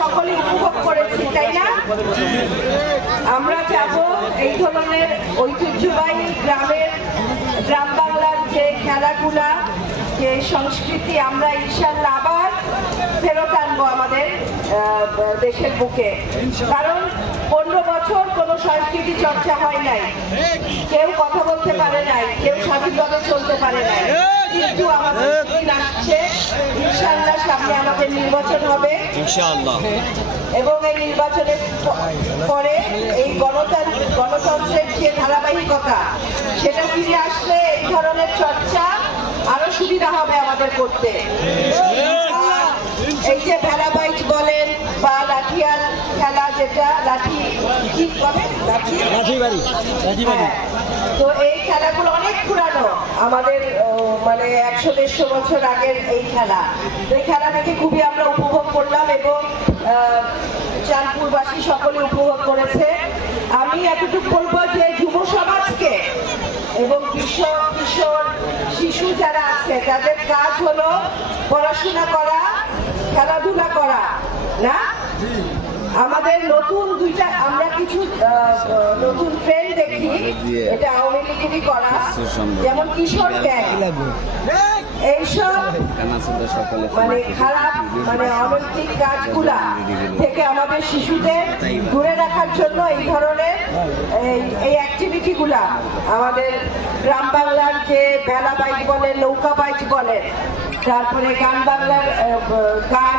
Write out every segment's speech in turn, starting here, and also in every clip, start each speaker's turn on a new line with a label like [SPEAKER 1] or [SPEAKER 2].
[SPEAKER 1] সকলে উপভোগ করেছি, তাই না? আমরা যাব এই ধরনের ঐতিহ্যবাহী গ্রামের গ্রাম বাংলার যে খেলাধুলা, যে সংস্কৃতি, আমরা ইনশাল্লাহ আবার ফেরত আনব আমাদের দেশের বুকে। কারণ পনেরো বছর কোনো সংস্কৃতি চর্চা হয় নাই। কেউ কথা বলতে পারে নাই, কেউ সঠিকভাবে চলতে পারে নাই। কিন্তু আমাদের নির্বাচন হবে।
[SPEAKER 2] ইনশাআল্লাহ।
[SPEAKER 1] এবং এই নির্বাচনের পরে এই গণতন্ত্র গণতন্ত্রের যে ধারাবাহিকতা সেটা ফিরে আসলে এই ধরনের চর্চা আরও সুবিধা হবে আমাদের করতে। এই যে ভেলাবাইট বলেন বা লাঠিয়াল খেলা যেটা লাঠি কি বলে? লাঠি? হ্যাঁ, তো এই খেলাগুলো অনেক পুরানো। আমাদের মানে একশো দেড়শো বছর আগের এই খেলা। এই খেলাটাকে খুবই আমরা উপভোগ করলাম এবং চাঁদপুরবাসী সকলে উপভোগ করেছে। আমি এতটুকু বলব যে যুব সমাজকে এবং কিশোর কিশোর শিশু যারা আছে তাদের কাজ হলো পড়াশোনা করা খেলাধুলা করা না? আমাদের নতুন দুইটা আমরা কিছু নতুন ট্রেন্ড দেখি এটা যেমন কিশোর এইসব মানে কাজগুলা থেকে আমাদের শিশুদের দূরে রাখার জন্য এই ধরনের এই- এই অ্যাক্টিভিটি আমাদের গ্রাম বাংলার যে বেলা বাইক বলে, নৌকা বাইক বলে, তারপরে গান বাংলার গান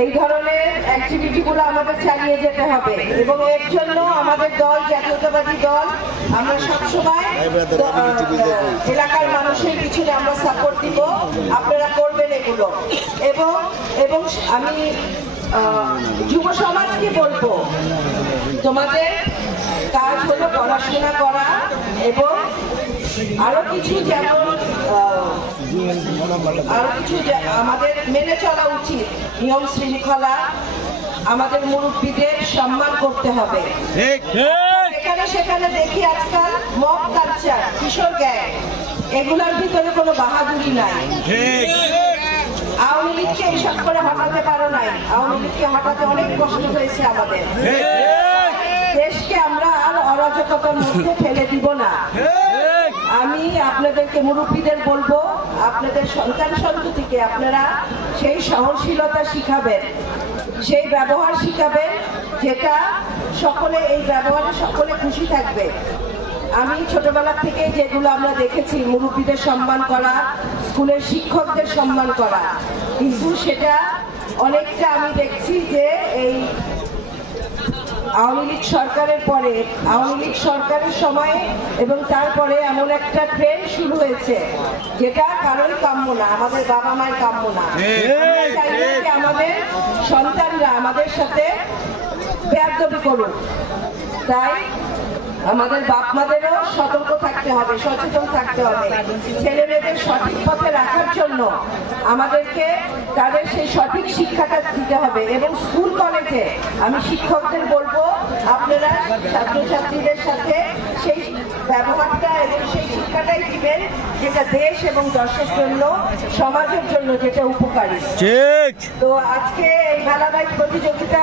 [SPEAKER 1] এই ধরনের অ্যাক্টিভিটিগুলো আমাদের চালিয়ে যেতে হবে। এবং এর জন্য আমাদের দল জাতীয়তাবাদী দল আমরা সবসময় এলাকার মানুষের পিছনে আমরা সাপোর্ট দিব। আপনারা করবেন এগুলো। এবং এবং আমি যুব সমাজকে বলব তোমাদের কাজ হলো পড়াশোনা করা এবং আরও কিছু যেমন আরও কিছু যে- আমাদের মেনে চলা উচিত নিয়ম শৃঙ্খলা আমাদের মুরব্বীদের সম্মান করতে হবে।
[SPEAKER 2] ঠিক।
[SPEAKER 1] এখানে সেখানে দেখি আজকাল মব কালচার কিশোর গ্যাং এগুলোর ভিতরে কোনো বাহাদুরি নাই।
[SPEAKER 2] ঠিক।
[SPEAKER 1] আওয়ামী লীগকে এইসব করে হটাতে পারো নাই। আওয়ামী লীগকে হটাতে অনেক কষ্ট হয়েছে আমাদের। দেশকে আমরা আর অরাজকতার মধ্যে ফেলে দিব না। আমি আপনাদেরকে মুরব্বীদের বলব, আপনাদের সন্তান সন্ততিকে আপনারা সেই সহনশীলতা শিখাবেন, সেই ব্যবহার শিখাবেন, যেটা সকলে, এই ব্যবহারে সকলে খুশি থাকবে। আমি ছোটবেলা থেকে যেগুলো আমরা দেখেছি, মুরব্বীদের সম্মান করা, স্কুলের শিক্ষকদের সম্মান করা, কিন্তু সেটা অনেকটা আমি দেখছি যে এই আওয়ামী লীগ সরকারের পরে আওয়ামী লীগ সরকারের সময়ে এবং তারপরে এমন একটা ট্রেন্ড শুরু হয়েছে যেটা কারোর কাম্য না আমাদের বাবা মায়ের কাম্য না। আমাদের সন্তানরা আমাদের সাথে ব্যর্থ করুক। তাই আমাদের বাপ মাদেরও সতর্ক থাকতে হবে, সচেতন থাকতে হবে। ছেলে মেয়েদের সঠিক পথে রাখার জন্য আমাদেরকে তাদের সেই সঠিক শিক্ষাটা দিতে হবে এবং স্কুল, কলেজে আমি শিক্ষকদের বলব, আপনারা ছাত্রছাত্রীদের সাথে সেই ব্যবহারটা এবং সেই শিক্ষাটাই দিবেন যেটা দেশ এবং দশের জন্য সমাজের জন্য যেটা উপকারী।
[SPEAKER 2] ঠিক।
[SPEAKER 1] তো আজকে এই ধারাবাহিক প্রতিযোগিতা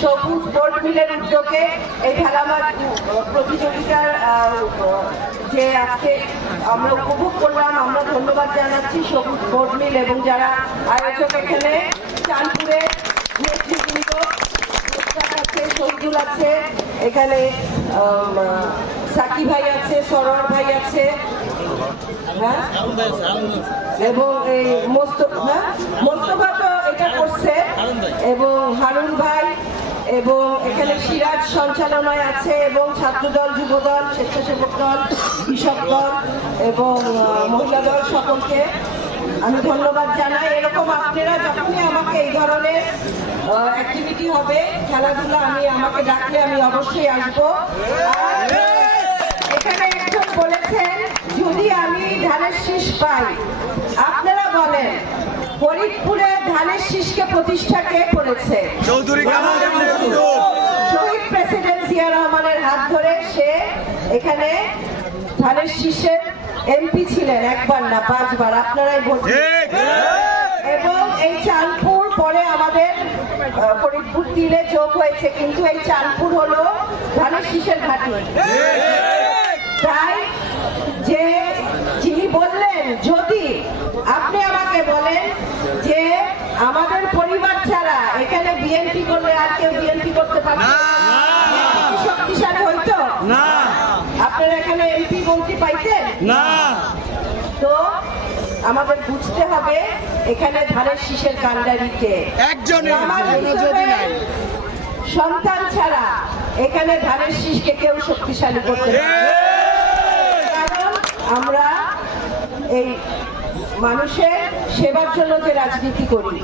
[SPEAKER 1] সবুজ বোর্ড মিলের উদ্যোগে এই খেলামার প্রতিযোগিতার যে আজকে আমরা উপভোগ করলাম আমরা ধন্যবাদ জানাচ্ছি সবুজ বোর্ড মিল এবং যারা আয়োজক এখানে মুস্তাক আছে শহীদুল আছে, এখানে সাকি ভাই আছে, সরোয়ার ভাই আছে হ্যাঁ এবং এই মোস্তফা হ্যাঁ? মোস্তফা তো এটা করছে, এবং হারুন ভাই, এবং এখানে সিরাজ সঞ্চালনায় আছে, এবং ছাত্রদল, যুবদল, স্বেচ্ছাসেবক দল, কৃষক দল, এবং মহিলা দল সকলকে আমি ধন্যবাদ জানাই এরকম আপনারা যখনই আমাকে এই ধরনের অ্যাক্টিভিটি হবে। খেলাধুলা আমি আমাকে ডাকলে আমি অবশ্যই আসব। এখানে একজন বলেছেন যদি আমি ধানের শীষ পাই আপনারা বলেন ফরিদপুরে ধানের শীষকে প্রতিষ্ঠা কে করেছে। শহীদ প্রেসিডেন্ট জিয়া রহমানের হাত ধরে সে এখানে ধানের শীষের এমপি ছিলেন একবার না পাঁচবার আপনারাই ভোট এবং এই চাঁদপুর পরে আমাদের ফরিদপুর তিলে যোগ হয়েছে কিন্তু এই চাঁদপুর হলো ধানের শীষের ঘাটি। তাই যে যিনি বললেন যদি আপনি আমাকে বলেন যে আমাদের পরিবার ছাড়া এখানে বিএনপি করলে আর কেউ বিএনপি করতে পারবে না। শক্তিশালী হইতো?
[SPEAKER 2] না।
[SPEAKER 1] আপনারা এখানে এমপি মন্ত্রী পাইতেন?
[SPEAKER 2] না।
[SPEAKER 1] তো আমাদের বুঝতে হবে এখানে ধানের শীষের কান্ডারিকে
[SPEAKER 2] একজনের
[SPEAKER 1] সন্তান ছাড়া এখানে ধানের শীষকে কেউ শক্তিশালী করতে কারণ আমরা এই মানুষের সেবার জন্য যে রাজনীতি করি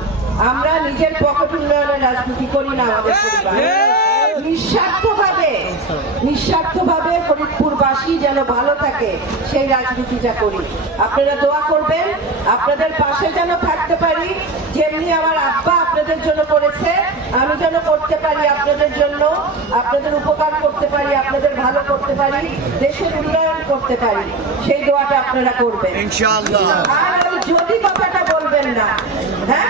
[SPEAKER 1] আমরা নিজের পকেট উন্নয়নের রাজনীতি করি না আমাদের পরিবারে। ফরিদপুরবাসী যেন ভালো থাকে সেই রাজনীতিটা করি। আপনারা দোয়া করবেন আপনাদের পাশে যেন থাকতে পারি যেমনি আমার আব্বা আপনাদের জন্য করেছে আমি যেন করতে পারি আপনাদের জন্য আপনাদের উপকার করতে পারি আপনাদের ভালো করতে পারি দেশের উন্নয়ন করতে পারি সেই দোয়াটা আপনারা করবেন। আর যদি কথাটা বলবেন না হ্যাঁ?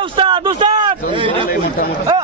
[SPEAKER 2] Eu, Estado,
[SPEAKER 3] Estado!